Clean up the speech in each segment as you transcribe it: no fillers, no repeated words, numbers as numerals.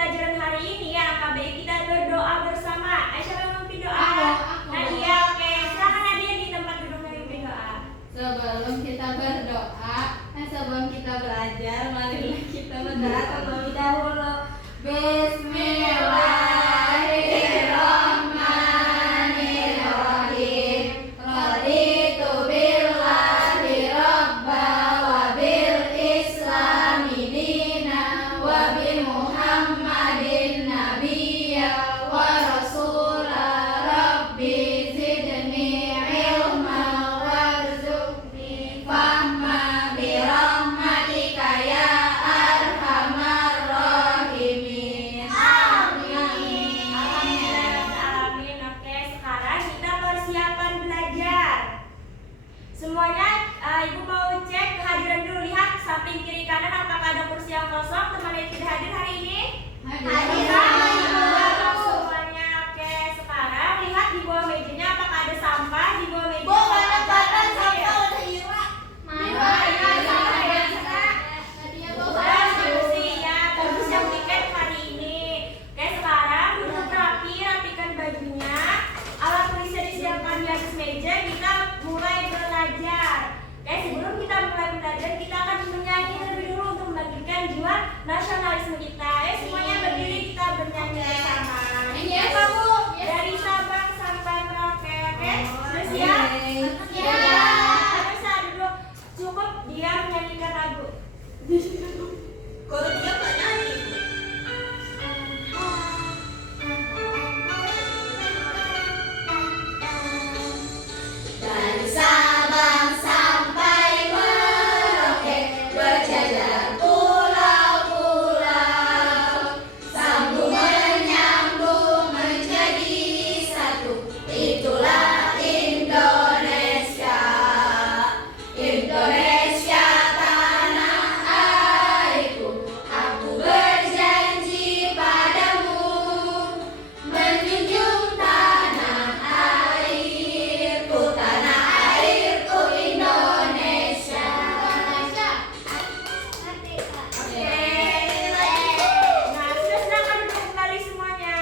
pembelajaran hari ini ya KBI kita berdoa bersama. Siapa yang memimpin doa? Nadia, oke. Silakan Nadia di tempat duduk memimpin doa. Sebelum kita berdoa, sebelum kita belajar, marilah kita berdoa terlebih dahulu. Bismillahirrahmanirrahim. Raditu billahi rabba wa bil islami dina wa bi Muhammadin nabiyya wa rasula rabbi zidni ilma warzuqni fahma bi rahmatika ya arhamar rahimin. Amin. Amin. Oke, sekarang kita persiapan belajar. Semuanya, Ibu mau cek kehadiran dulu. Lihat samping kiri kanan apakah ada kursi yang kosong. Teman yang tidak hadir hari ini? Hadir. Hadir semuanya. Oke, sekarang lihat di bawah mejanya apakah ada sampah di bawah meja. Bagus yang tiket hari ini. Oke, sekarang duduk rapi, rapikan bajunya. Alat tulisnya disiapkan di atas meja. Kita mulai belajar. Oke, sebelum kita mulai belajar, kita akan menyanyi terlebih dulu untuk membangkitkan jiwa nasionalisme kita. Semuanya berdiri, kita bernyanyi bersama. Dari Sabang sampai Merauke. Oke, sudah siap? Bisa duduk. Cukup dia menyanyikan lagu. Kalau dia nggak nyanyi. Dari Sabang sampai Merauke berjajar pulau-pulau, sambung menyambung menjadi satu. Itulah Indonesia. Indonesia tanah airku. Aku berjanji padamu menjunjung tanah airku, tanah airku Indonesia. Oke. Nah, sudah silakan duduk kembali semuanya.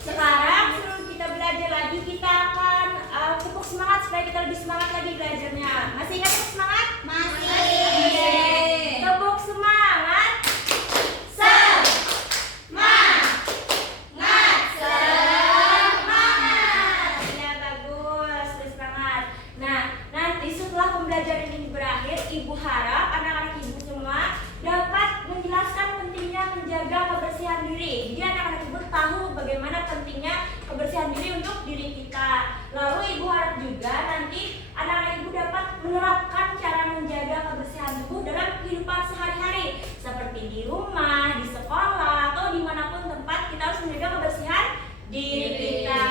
Sekarang sebelum kita belajar lagi, kita akan tepuk semangat supaya kita lebih semangat lagi belajarnya. Masih ingat tepuk semangat? Oke. Tepuk semangat. Ya, bagus. Terus semangat. Nah, nanti setelah pembelajaran ini berakhir, Ibu harap anak-anak Ibu semua dapat menjelaskan pentingnya menjaga kebersihan diri. Jadi anak-anak Ibu tahu bagaimana pentingnya kebersihan diri untuk diri kita. Lalu Ibu harap juga nanti anak-anak Ibu dapat menerapkan cara menjaga kebersihan tubuh dalam kehidupan sehari-hari, seperti di rumah, di sekolah, atau dimanapun tempat kita harus menjaga kebersihan diri kita.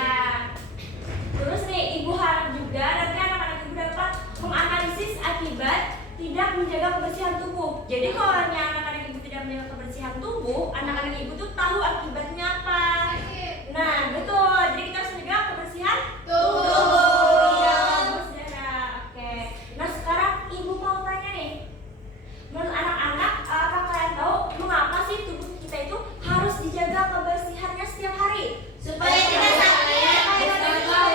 Terus nih, Ibu harap juga nanti anak-anak Ibu dapat menganalisis akibat tidak menjaga kebersihan tubuh. Jadi kalau anak-anak Ibu tidak menjaga kebersihan tubuh, anak-anak Ibu tuh tahu akibatnya apa. Nah, betul. Jadi kita harus menjaga kebersihan tubuh. Iya, bagus, saudara. Oke. Nah, sekarang Ibu mau tanya nih. Menurut anak-anak, apa kalian tahu mengapa sih tubuh kita itu harus dijaga kebersihannya setiap hari? Supaya tidak sakit. Betul.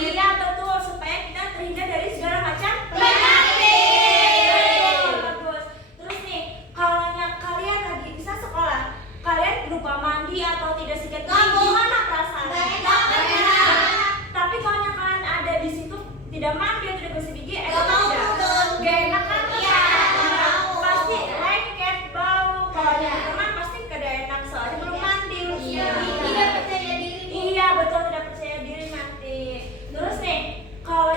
Iya, betul, supaya kita terhindar dari segala macam penyakit. Betul, bagus. Terus nih, kalau kalian lagi bisa sekolah, kalian lupa mandi atau tidak sikat gigi, gimana perasaannya? Tapi kalau kalian ada di situ tidak mandi atau tidak bersih gigi, Gak mau tidak? turun. Gak enak kan? Iya, gak mau. Pasti lengket, bau. Kalau yang teman pasti kada enak soalnya belum mandi. Tidak percaya diri. Iya, betul, tidak percaya diri nanti. Terus nih, kalau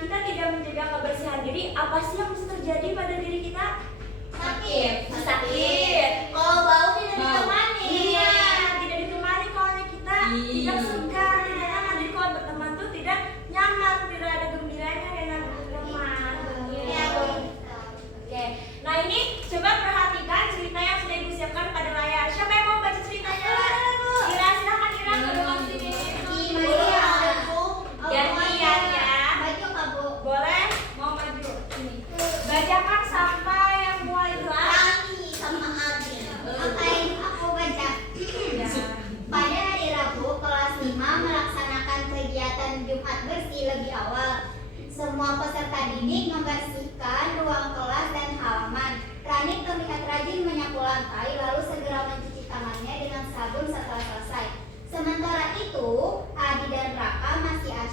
kita tidak menjaga kebersihan diri, apa sih yang bisa terjadi pada diri kita? Sakit. Kalau bau tidak ditemani. Iya, tidak ditemani kalau kita tidak segar, tidak nyaman. Jadi kalau berteman tuh tidak nyaman, tidak ada gembiranya dengan berteman. Iya, Oke. Nah, ini coba perhatikan cerita yang sudah Ibu siapkan pada layar. Siapa yang mau baca ceritanya? Ira, silakan Ira, ke sini. Gantian ya. Boleh? Mau maju. Ini. Bacakan sampai yang mulai gelas.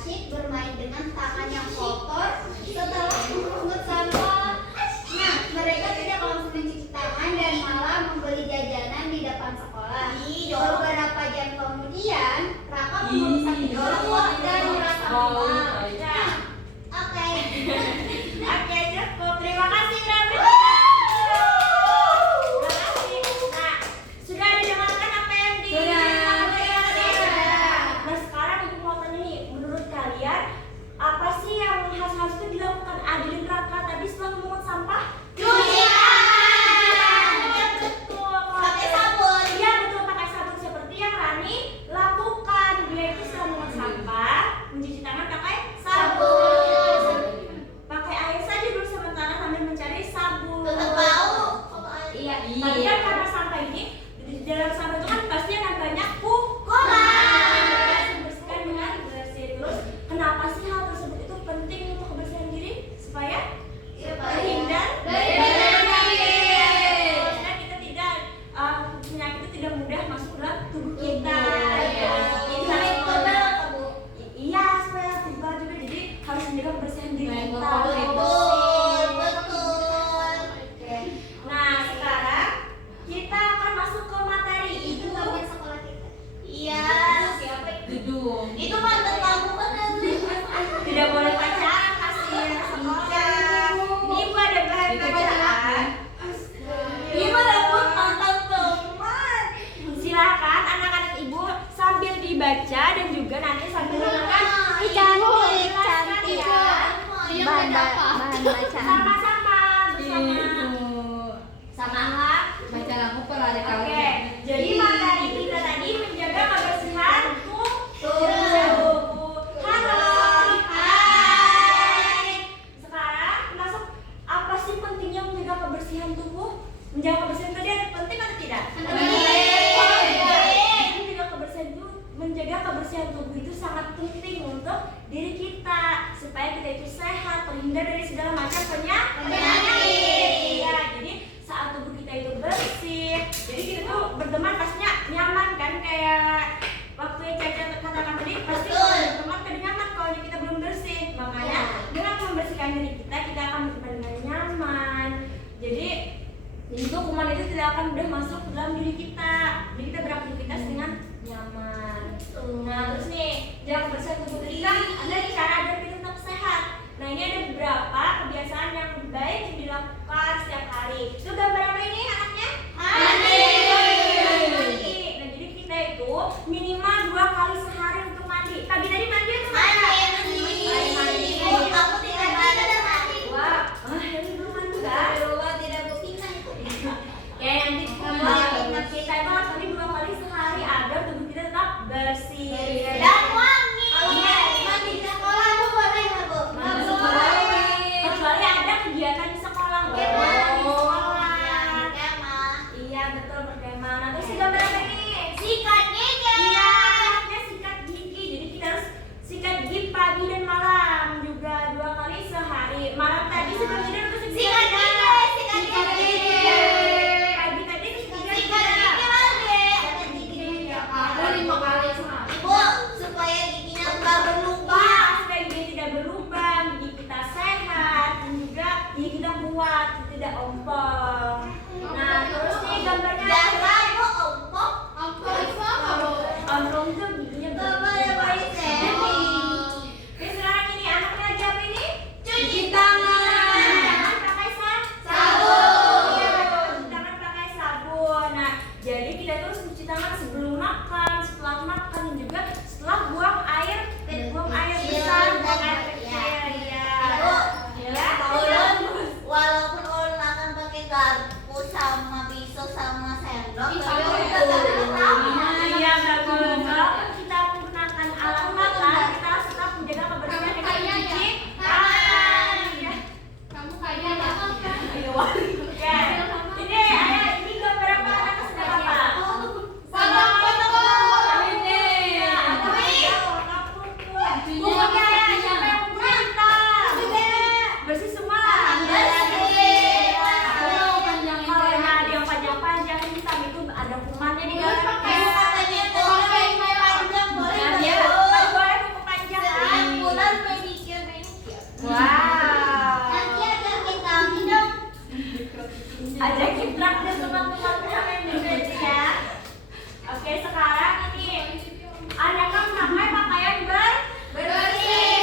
asyik bermain dengan tangan yang kotor setelah memungut sampah. Nah, mereka tidak langsung mencuci tangan dan malah membeli jajanan di depan sekolah. Beberapa jam kemudian, Raka merusak jorok dan merasa mual. Ya. Oke. Oke, cukup. Terima kasih, Rabi. Terima kasih. Nah, sudah didengarkan apa yang di Sudah. Nah, sekarang ibu mau tanya nih, menurut kalian apa sih yang harus itu dilakukan Adilin Raka tadi setelah memungut sampah? Cuci tangan. Iya, betul. Pakai sabun. Iya, betul, pakai sabun seperti yang Rani lakukan. Dia itu setelah memungut sampah, mencuci tangan pakai sabun. Pakai air saja dulu sementara sambil mencari sabun. Tetap bau. Iya, Iya. tapi kan karena sampah ini di dalam sampah itu kan pasti ada banyak kuman. Kita harus membersihkan dengan bersih. Terus kenapa sih hal tersebut itu penting untuk kebersihan diri supaya terhindar dari penyakit. Dan kita tidak penyakit itu tidak mudah masuk ke dalam tubuh kita. Iya. Kita iya supaya tebal juga, jadi harus menjaga kebersihan diri Baik, kita. Bapak, Harus Ibu. bersih. Betul. Oke. Nah, sekarang kita akan masuk ke materi. Itu Itu bagian sekolah kita. Iya. Siapa itu? Gedung. Itu mantan kamu kan Nazli. tidak boleh pacaran, kasihan sekolah. Ini Ibu ada bahan Itu bacaan. bacaan. Ibu dapat mantan teman. Silakan anak-anak Ibu sambil dibaca dan juga nanti sambil mendengarkan. Cantik, cantik ya. Yang Bahan berapa? bacaan. Sama-sama bersama. Itu. Sama Baca aku pernah ada kamu. Oke, jadi materi kita tadi menjaga kebersihan Tubuh. Halo. Hai. Sekarang masuk apa sih pentingnya menjaga kebersihan tubuh? Menjaga kebersihan tadi penting atau tidak? Menjaga kebersihan tubuh itu sangat penting untuk diri kita supaya kita itu sehat, terhindar dari segala macam penyakit. Iya, jadi saat tubuh kita itu bersih, jadi kita tuh berteman pastinya nyaman kan, kayak waktu yang Caca katakan tadi pasti Betul. berteman kan nyaman kalau kita belum bersih. Makanya dengan membersihkan diri kita akan berteman dengan nyaman. Jadi itu kuman itu tidak akan mudah masuk ke dalam diri kita. Jadi kita beraktivitas dengan nyaman. Nah, terus nih, jaga kebersihan tubuh tadi kan ada cara agar kita tetap sehat. Nah, ini ada beberapa kebiasaan yang baik yang dilakukan setiap hari. Itu gambar apa ini anaknya? Mandi. Mandi. Nah, jadi kita itu minimal 2 kali sehari untuk mandi. Pagi tadi mandi atau Mandi. Aku tidak ada mandi. Wah, ini belum mandi kan? Rumah tidak berpindah itu. Kayak nanti kita itu harus mandi 2 kali sehari agar tubuh kita tetap bersih. Dan wangi. Iya. Mandi di sekolah tuh boleh nggak Bu? Nggak boleh. Kecuali ada kegiatan di sekolah. Nggak boleh di sekolah. Kemah. Iya betul, berkemah. Nah, terus gambar apa ini? Sikat gigi. Iya, anaknya sikat gigi. Jadi kita harus sikat gigi pagi dan malam juga 2 kali sehari. Malam tadi sebelum tidur terus Sikat gigi. Sikat gigi. Pagi tadi terus Sikat gigi lagi. Sikat gigi. Aku 5 kali sehari. Bu, supaya giginya nggak berlubang. Iya, supaya gigi tidak berlubang, gigi kita sehat, dan juga gigi kita kuat, tidak ompong. Nah, terus nih gambarnya Jangan Bu, ompong. Aku sama loh. ompong tuh giginya Nggak boleh berlubang. bersih. Oke, sekarang ini anaknya lagi apa ini? Cuci tangan. Jangan pakai Sabun. Iya, cuci tangan pakai sabun. Nah, jadi kita terus cuci tangan sebelum makan, setelah makan, dan juga setelah buang air Kecil besar, dan buang air kecil. kecil. Iya. Bu, Ya. walaupun ulun akan pakai garpu sama pisau sama sendok, Ih, tapi pakai ulun tetap itu. pertama. Iya, bagus. Walaupun kita menggunakan alat makan, kita harus tetap menjaga kebersihan Kamu dengan kaya ya? mencuci tangan. Ya. Kamu kayaknya nggak apa? Ayo, oke. Ini ayah, ini gambar apa? Anak sedang apa? Sama foto. Ini. Iya. Bukunya ayah, siapa yang minta? Bersih semua lah. Bersih. Kalau panjangin Kalau kayak ada yang panjang-panjang hitam itu ada kumannya di Terus dalamnya. pakai Katanya boleh panjang boleh Nah, nggak, dia Bu? kan boleh buku panjang kan? aja kiprak dan teman-teman yang juga ya. Oke, sekarang ini anak-anak pakai pakaian bersih.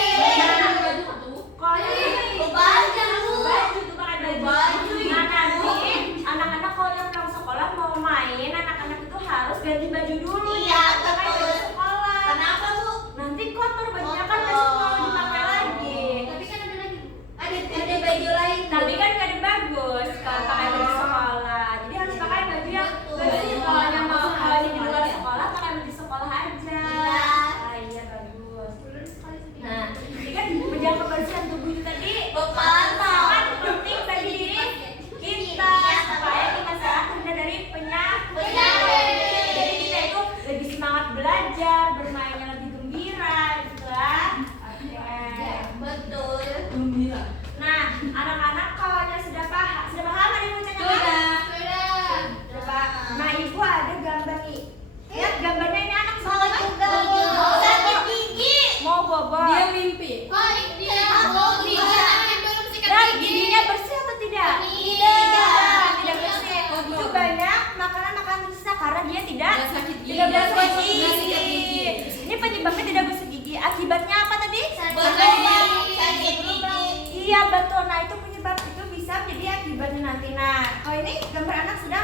Kalau ini baju tuh pakai baju. Nah nanti anak-anak kalau yang pulang sekolah mau main, anak-anak itu harus ganti baju dulu. Iya, pakai betul. baju sekolah. Kenapa Bu? Nanti kotor bajunya kan besok mau dipakai lagi. Tapi kan ada lagi. Ada baju lain. Tapi kan gak ada bagus kalau pakai baju sekolah. Jadi harus pakai baju yang bersih. Kalau yang mau sekolah di luar sekolah pakai baju sekolah aja. Ah iya bagus. Nah, ini kan menjaga kebersihan tubuh itu tadi. Sangat penting bagi diri kita supaya kita sehat terhindar dari penyakit. Jadi kita itu lebih semangat belajar, bermainnya lebih gembira, gitu lah. Oke. Betul. Nah, anak-anak kalau sudah paham ada yang mau tanya? Sudah paham. Nah, ibu ada gambar nih. Lihat gambarnya ini anak Mau juga Bu. Sakit gigi. mau bobo. Dia mimpi. Dan giginya bersih atau tidak? Tidak bersih. Itu banyak makanan-makanan tersisa karena dia tidak Nggak sakit gigi. tidak bersih Nggak sakit gigi. gigi. Ini penyebabnya tidak bersih gigi. Akibatnya apa tadi? Sakit gigi. Iya betul. Nah itu penyebab itu bisa menjadi akibatnya nanti. Nah kalau ini gambar anak sudah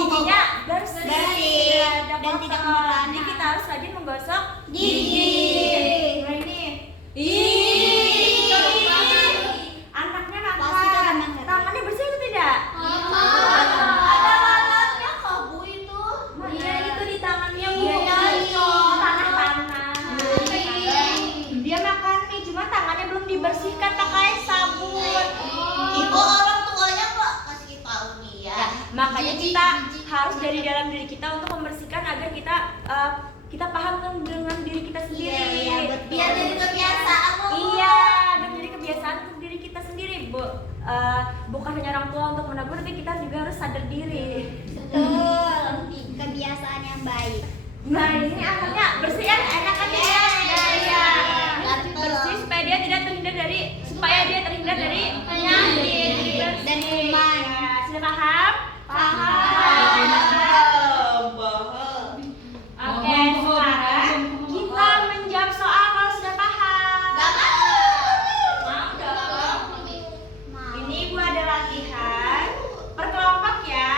giginya bersih Dan kotor. tidak merana. Jadi kita harus rajin menggosok Gigi. Nah ini Ih. anaknya Pasti makan. makan. Tangannya bersih atau tidak? Ada lalatnya kok Bu itu. Iya itu di tangannya Bu. Iya, iya. Tanah-tanah. Dia makan nih, cuma tangannya belum dibersihkan pakai sabun. Ibu orang tuanya kok kasih tahu dia. Makanya kita harus dari dalam diri kita untuk membersihkan agar kita paham dengan diri kita sendiri. Iya, betul. Biar jadi kebiasaan Bu. Iya, dan jadi kebiasaan untuk diri kita sendiri, Bu. Bukan hanya orang tua untuk menegur, tapi kita juga harus sadar diri. Betul. Kebiasaan yang baik. Nah ini anaknya bersih ya, enak kan ya? Iya. Bersih supaya dia terhindar dari penyakit Dan kuman. Ya, sudah paham? Paham. Oke, sekarang kita menjawab soal kalau sudah paham. Mau dong. Ini Ibu ada latihan per kelompok ya.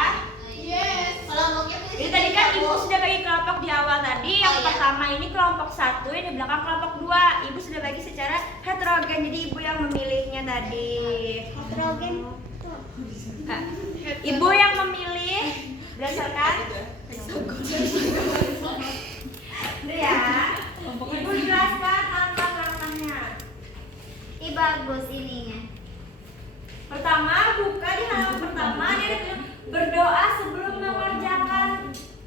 Jadi tadi kan Ibu sudah bagi kelompok di awal tadi. Yang pertama ini kelompok 1, yang di belakang kelompok 2. Ibu sudah bagi secara heterogen. Jadi Ibu yang memilihnya tadi. Heterogen. Ibu yang memilih berdasarkan Udah ya. Ibu jelaskan langkah-langkahnya. Ih bagus ininya. Pertama, buka di halaman pertama dia ada tulisan berdoa sebelum mengerjakan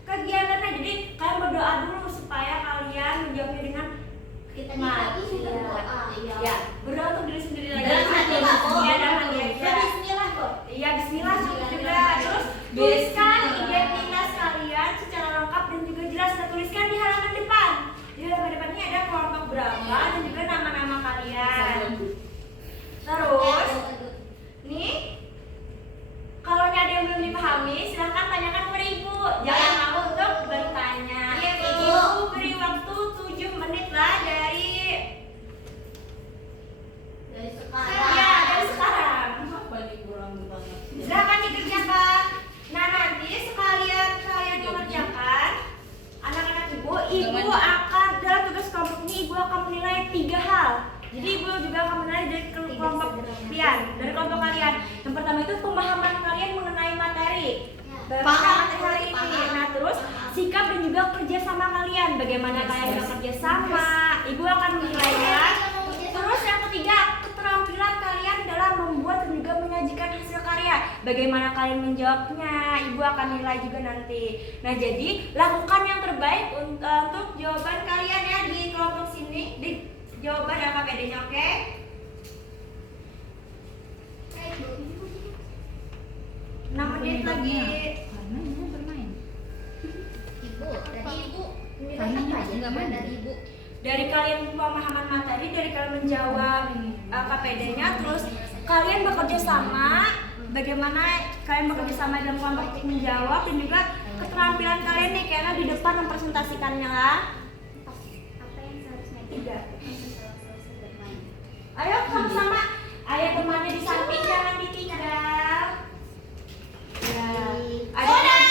kegiatannya. Jadi kalian berdoa dulu supaya kalian menjawabnya dengan Kita hikmat. sudah Iya. berdoa. Ya, berdoa untuk diri sendiri lagi. Dalam hati, Pak. Iya, dalam hati aja. Bismillah kok. Iya, bismillah juga. Terus tuliskan identitas kalian secara lengkap dan juga jelas. Nah, tuliskan di halaman depan. Di halaman depan ini ada kelompok berapa dan juga nama-nama kalian. Terus nih, kalau ada yang belum dipahami, silahkan tanyakan kepada Ibu. Jangan malu untuk bertanya. Iya, Bu. Ibu beri waktu 7 menit lah dari sekarang. ya dari sekarang. Apa nih kurang banget? Silahkan dikerjakan. Nah nanti sekalian kalian mengerjakan, anak-anak Ibu akan dalam tugas kelompok ini Ibu akan menilai 3 hal. Jadi Ibu juga akan menilai dari kelompok kalian. Yang pertama itu pemahaman kalian mengenai materi. Paham. Materi hari ini. Nah terus sikap dan juga kerjasama kalian. Bagaimana kalian bekerja sama. Ibu akan menilainya. Terus yang ketiga, keterampilan kalian dalam membuat dan juga menyajikan hasil karya. Bagaimana kalian menjawabnya, Ibu akan nilai juga nanti. Nah jadi lakukan yang terbaik untuk jawaban kalian ya di kelompok sini, di jawaban LKPD-nya, oke? 6 menit lagi. Karena ini bermain. Ibu, tadi Ibu Karena nilai apa aja nggak main. dari Ibu? Dari kalian pemahaman materi, dari kalian menjawab LKPD-nya, terus kalian bekerja sama, bagaimana kalian bekerja sama dalam kelompok untuk menjawab, dan juga keterampilan kalian nih karena di depan mempresentasikannya lah. Apa yang seharusnya Tiga. selesai bermain? Ayo sama-sama, ayo temannya di samping jangan ditinggal. Ya. Ada yang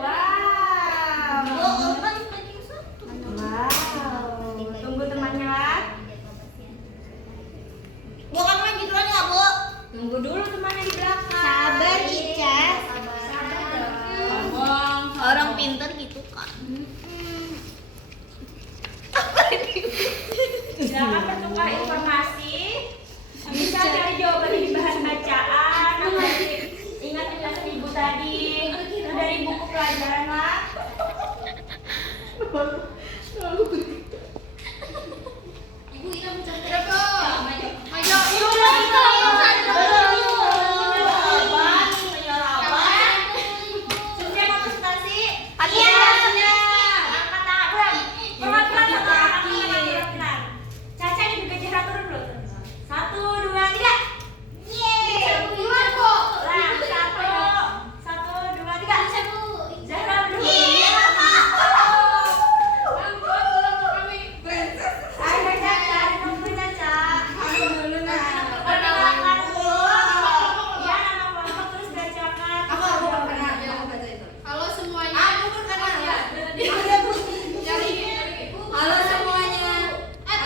wow. Wow. Tunggu temannya lah. Bu, kamu lagi duluan nggak, Bu? Tunggu dulu temannya di belakang. Sabar, Ica. Sabar dong. Ngomong. Orang pintar gitu kan. Silakan bertukar informasi. Bisa cari jawabannya di bahan bacaan. Nanti ingat penjelasan ibu tadi. Itu dari buku pelajaran lah. Ibu, Ina mau cerita. Sudah mau presentasi? Iya. Angkat tangan, Bram. Perwakilan satu orang perwakilan. Caca ini bergejala turun dulu. 1, 2, 3. Lah, 1, 2, 3. Zahra dulu. Ayo Caca, ditunggu Caca. Perkenalkan dulu. Ya, nama kelompok terus bacakan. Halo semuanya. Halo semuanya.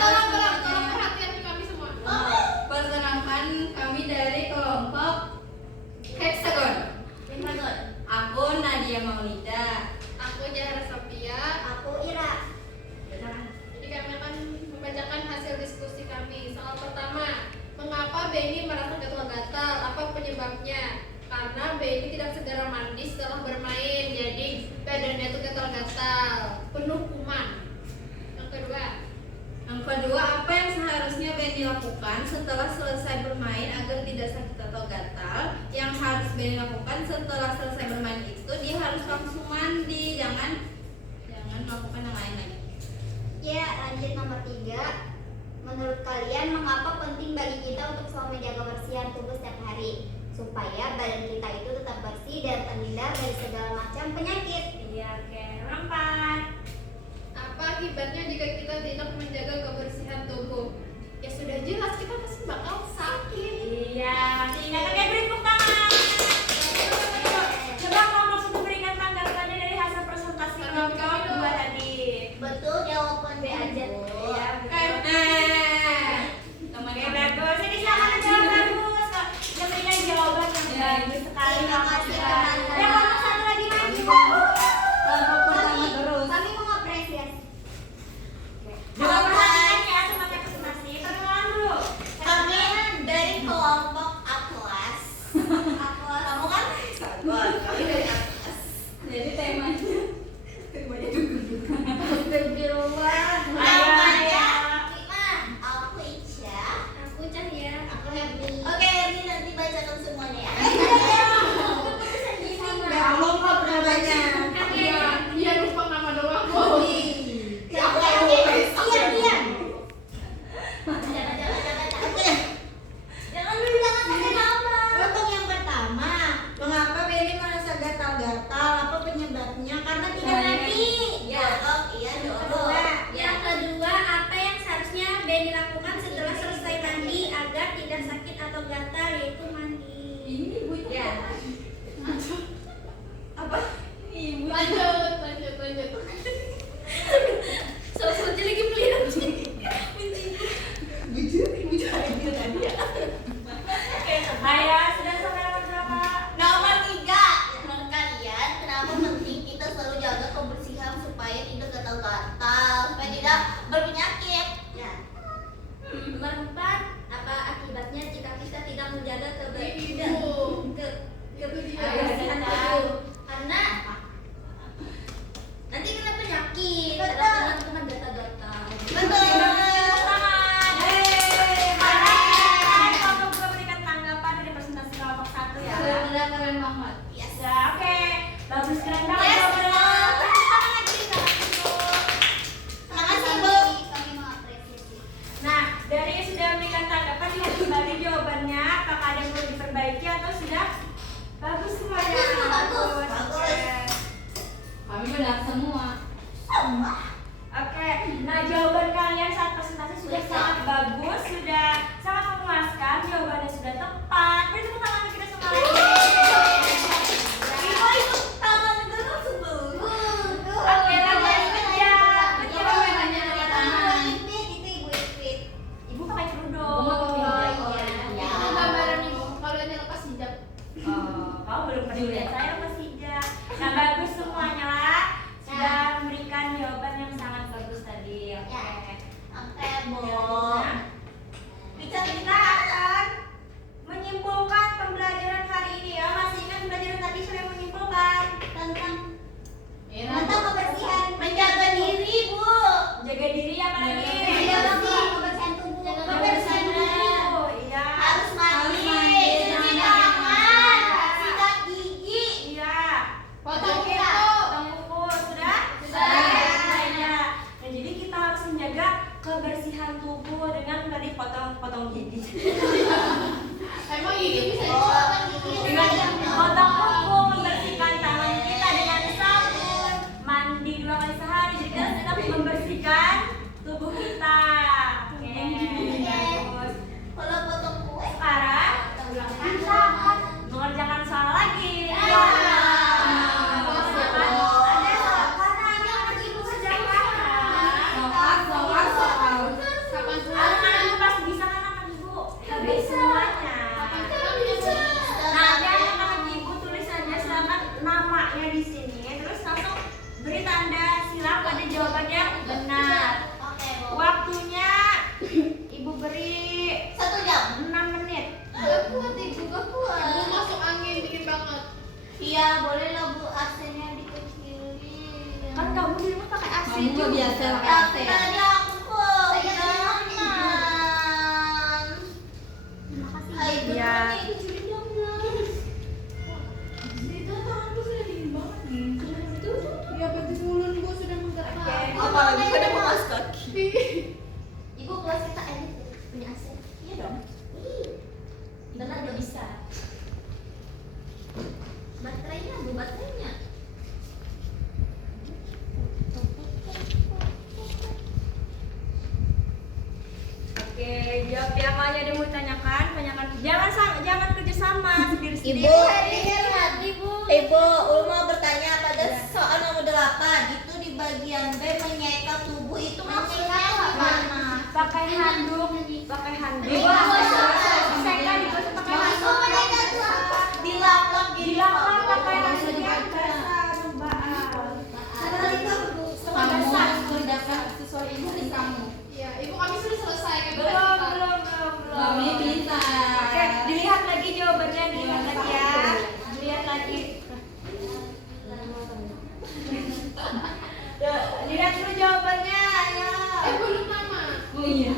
Tolong perhatian kami semua. Perkenalkan kami dari kelompok Hexagon. Aku Nadia Maulida. Aku Zahra Sofia. Aku Ira. Jadi kami akan membacakan hasil diskusi kami. Soal pertama, mengapa Benny merasa gatal-gatal? Apa penyebabnya? Karena Benny tidak segera mandi setelah bermain, jadi badannya itu gatal-gatal, penuh kuman. Yang kedua, apa yang seharusnya Benny lakukan setelah selesai bermain agar tidak sakit atau gatal? Yang harus Benny lakukan setelah selesai bermain itu dia harus langsung mandi, jangan melakukan yang lain lagi. Ya, lanjut nomor 3. Menurut kalian mengapa penting bagi kita untuk selalu menjaga kebersihan tubuh setiap hari supaya badan kita itu tetap bersih dan terhindar dari segala macam penyakit? Iya, oke. Nomor 4. Apa akibatnya jika kita tidak menjaga kebersihan tubuh? Ya sudah jelas kita pasti bakal sakit. Iya, masih ingat kan? Beri tepuk tangan. Coba kamu langsung berikan tanggapannya dari hasil presentasi kelompok 2 tadi. Betul, jawaban B aja. Iya, betul. Teman Oke, bagus. Ini silakan jawab bagus. Kita berikan jawaban yang bagus sekali. Terima kasih, teman-teman. Ya, kamu satu lagi maju. kelompok pertama terus. Kami mengapresiasi. Coba perhatikan ya semangat presentasi. Perkenalan dulu. Kami dari kelompok Atlas. Kamu kan Hexagon. Kami dari Atlas. Jadi temanya Namanya Lima. Aku Ica. aku Cahya. Aku Herni. Oke, Herni nanti bacakan semuanya ya. Belum pernah baca. Dia lupa nama doang kok. Iya, dia. Jangan dulu, jangan pakai nama. Untuk yang pertama, mengapa Benny merasa gatal-gatal? Apa penyebabnya? Karena tidak mandi. Jorok, iya jorok. Yang kedua, apa yang seharusnya Benny lakukan setelah selesai mandi agar tidak sakit atau gatal, yaitu mandi. Ini ibu itu. Ya. Apa? Ibu. Lanjut. Selesai lagi melihat. Ayo, sudah sampai nomor berapa? Nomor 3. Menurut kalian, kenapa penting kita selalu jaga kebersihan supaya tidak gatal-gatal, supaya tidak berpenyakit? Ya. Nomor 4, apa akibatnya jika kita tidak menjaga kebersihan tubuh? Karena nanti kena penyakit, Betul. karena teman-teman gatal-gatal. Betul. Tepuk tangan. Mari kelompok 2 berikan tanggapan dari presentasi kelompok 1 ya. Keren banget. Yes. Ya, oke. Bagus, keren banget Yes, jawabannya. betul. Tepuk tangan lagi, salah satu. Terima kasih, Bu. Kami mengapresiasi. Nah, dari yang sudah memberikan tanggapan, lihat kembali jawabannya. belum pernah lihat saya masih tidak. Nah bagus semuanya lah. Sudah memberikan jawaban yang sangat bagus tadi. Oke. Oke, Bu. Kita akan menyimpulkan pembelajaran hari ini ya. Masih ingat pembelajaran tadi sudah menyimpulkan Tentang Tentang kebersihan. Menjaga diri, Bu. jaga diri apa lagi? Menjaga kebersihan tubuh. Kebersihan tubuh. Iya. Harus mandi, mandi, cuci cuci tangan, sikat gigi. Iya. Potong Oke, kuku. potong kuku sudah? Sudah. Ya. Nah, jadi kita harus menjaga kebersihan tubuh dengan tadi potong gigi. Emang ini bisa Oh, dipotong gigi. Dengan potong kuku, membersihkan tangan kita dengan sabun, mandi 2 kali sehari. Jadi kita sedang membersihkan tubuh kita. Oke. Bagus. Kalau potong kue, Sekarang kita akan mengerjakan soal lagi. Ya. Ada soal karena anak ibu sedang makan. Kapan Anak ibu pasti bisa kan anak ibu? Habis semuanya. Nanti anak ibu tulis saja selamat namanya di sini, terus langsung beri tanda silang pada jawaban yang benar. oke, Bu. Waktunya ibu beri 1 jam. 6 menit. Gak kuat, Ibu, gak kuat. Ibu masuk angin dingin banget. Iya, boleh lah, Bu, AC-nya dikecilin. Kan kamu di rumah pakai AC Kamu nggak biasa pakai AC Tapi ya? tadi aku kok jangan. Hai, Bu, Iya. nanti kecilin dong, guys. Itu tanganku sudah dingin banget. Ya baju mulun gua sudah menggetar. Apalagi pada pakai kaki. Ibu, kelas kita edit ya, punya AC. Iya dong. Benar nggak bisa. Baterainya, Bu, baterainya. Oke, jawab yang mau ada yang mau ditanyakan, tanyakan. Jangan kerja sama sendiri-sendiri. Ibu, Ibu. Ibu, Ulu mau bertanya pada soal nomor 8 itu di bagian B menyeka tubuh itu maksudnya gimana? Pakai handuk. Ibu, Saya kan digosok pakai handuk. Maksud mereka tuh apa? Dilap-lap gitu. Dilap-lap pakai Nggak handuk usah yang dibaca. basah, Mbak. Kamu mengerjakan sesuai instruksi kamu. Ya, ibu kami sudah selesai kan? Belum. Kami bisa. Oke, dilihat lagi jawabannya, dilihat lagi ya. Dilihat lagi. Dilihat dulu jawabannya, ayo. Belum nama. Oh iya.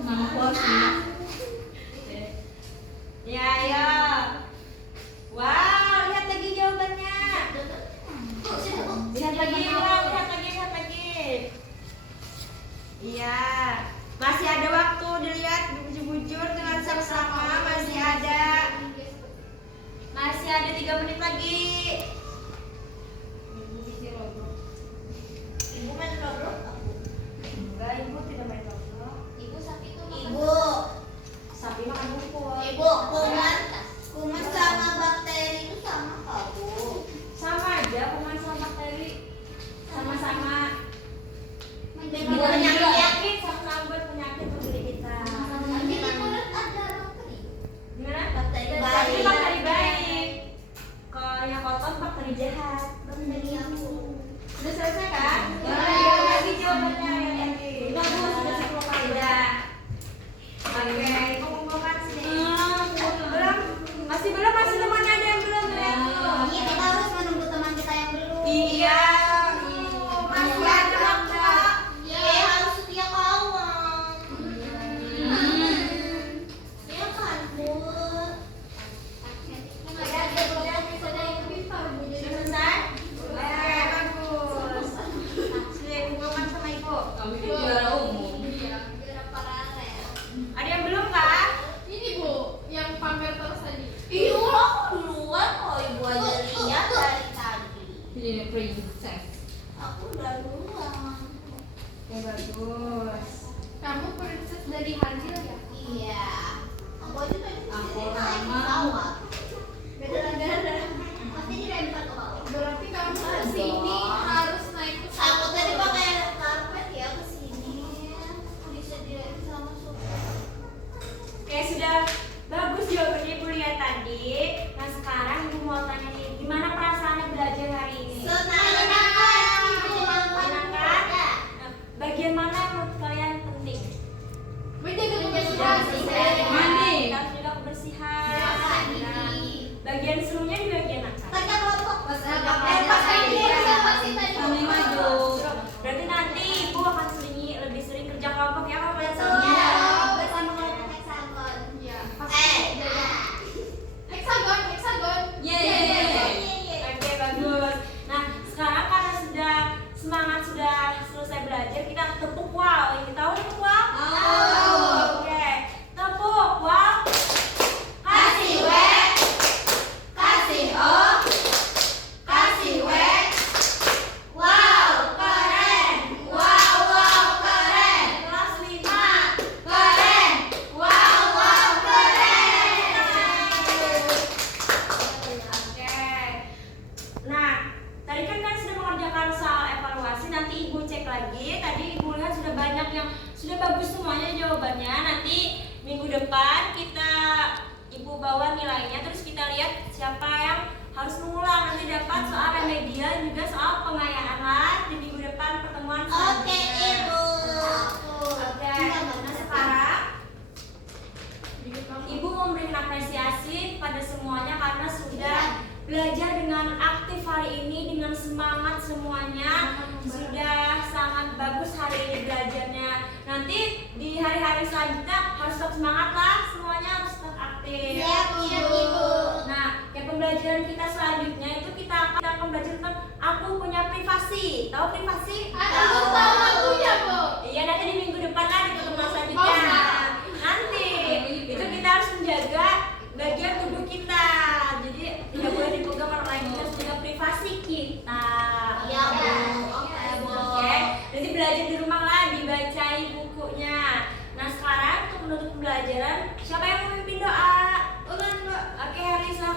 Nama kuasa. Ya, ayo. Wow, lihat lagi jawabannya. Lihat lagi, ulang, lihat lagi. Iya. Masih ada waktu dilihat bujur-bujur dengan sama-sama, masih ada 3 menit lagi. Ibu main Roblox? Enggak, ibu tidak main Roblox. Ibu sapi itu Ibu, Sapi makan rumput. Ibu, kuman sama bakteri itu sama kak, Bu. Sama aja, kuman sama bakteri. Sama-sama. Ibu penyakit, sama-sama buat penyakit untuk diri kita. Nanti di mulut ada bakteri. Gimana? Bakteri Tapi baik. bakteri baik. Kalau yang kotor bakteri jahat. Bakteri aku. Sudah selesai kan? Ya. Ya, lagi jawabannya yang lagi. Bagus, sudah 10 kali. Udah. Oke, ibu kumpulkan sini. Belum? Masih temannya ada yang belum? Iya, kita harus menunggu teman kita yang belum. Iya. Masih ada waktu. Harus setia kawan. Iya kan, Bu? Sudah selesai? Oke, bagus. Sudah kumpulkan sama ibu. Kamu itu juara umum. Ada yang belum kak? Ini Bu, yang pamer terus tadi. Iya, aku duluan kok, Ibu aja lihat dari tadi. Jadi princess. Aku udah duluan. Oke, bagus. Kamu princess dari Hadil ya? Iya. Aku aja tadi Aku naik lama. pesawat. Beda negara. Pasti dilempar ke bawah. Berarti kamu kesini harus naik pesawat. Aku tadi pakai karpet ya ke sini. Disediain sama supir. Oke, sudah bagus jawabannya ibu lihat tadi. Nah siapa yang harus mengulang nanti dapat soal remedial juga soal pengayaan lah di minggu depan pertemuan Oke, selanjutnya. Ibu. Oke, nah sekarang Ibu memberikan apresiasi pada semuanya karena sudah belajar dengan aktif hari ini, dengan semangat semuanya. Sudah sangat bagus hari ini belajarnya. Nanti di hari-hari selanjutnya harus tetap semangat lah, semuanya harus tetap aktif. Siap, Ibu. Nah, yang pembelajaran kita selanjutnya itu kita akan belajar tentang aku punya privasi. Tahu privasi? Aku tahu lagunya, Bu. Iya, nanti di minggu depan lah di pertemuan Oh, selanjutnya. sekarang. Nanti itu kita harus menjaga bagian tubuh kita. Jadi tidak boleh dipegang orang lain, kita harus jaga privasi kita. Iya, Bu. Oke, Oke, nanti belajar di rumah lah, dibacain bukunya. Nah sekarang untuk menutup pembelajaran, siapa yang mau memimpin doa? Oke, Harisa.